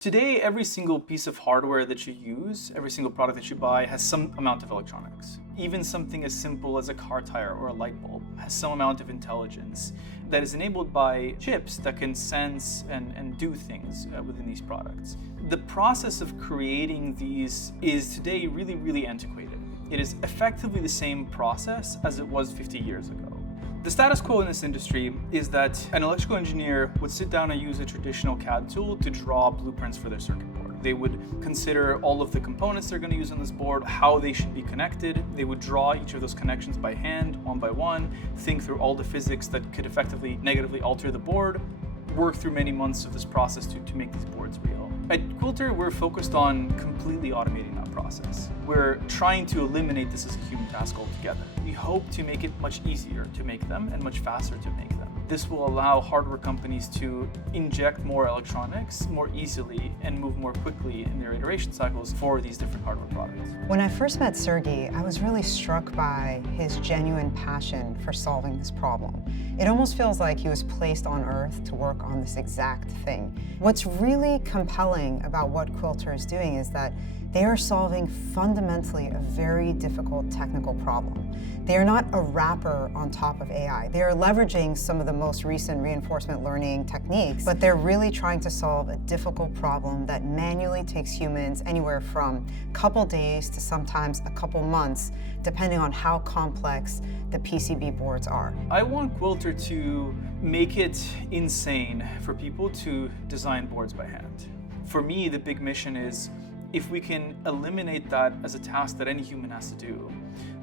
Today, every single piece of hardware that you use, every single product that you buy has some amount of electronics. Even something as simple as a car tire or a light bulb has some amount of intelligence that is enabled by chips that can sense and do things within these products. The process of creating these is today really, really antiquated. It is effectively the same process as it was 50 years ago. The status quo in this industry is that an electrical engineer would sit down and use a traditional CAD tool to draw blueprints for their circuit board. They would consider all of the components they're going to use on this board, how they should be connected. They would draw each of those connections by hand, one by one, think through all the physics that could effectively negatively alter the board, work through many months of this process to make these boards real. At Quilter, we're focused on completely automating that process. We're trying to eliminate this as a human task altogether. We hope to make it much easier to make them and much faster to make them. This will allow hardware companies to inject more electronics more easily and move more quickly in their iteration cycles for these different hardware products. When I first met Sergiy, I was really struck by his genuine passion for solving this problem. It almost feels like he was placed on Earth to work on this exact thing. What's really compelling about what Quilter is doing is that they are solving fundamentally a very difficult technical problem. They are not a wrapper on top of AI. They are leveraging some of the most recent reinforcement learning techniques, but they're really trying to solve a difficult problem that manually takes humans anywhere from a couple days to sometimes a couple months, depending on how complex the PCB boards are. I want Quilter to make it insane for people to design boards by hand. For me, the big mission is if we can eliminate that as a task that any human has to do,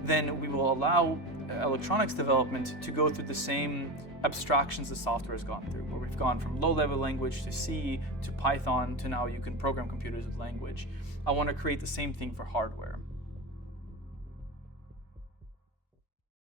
then we will allow electronics development to go through the same abstractions the software has gone through, where we've gone from low-level language to C to Python to now you can program computers with language. I want to create the same thing for hardware.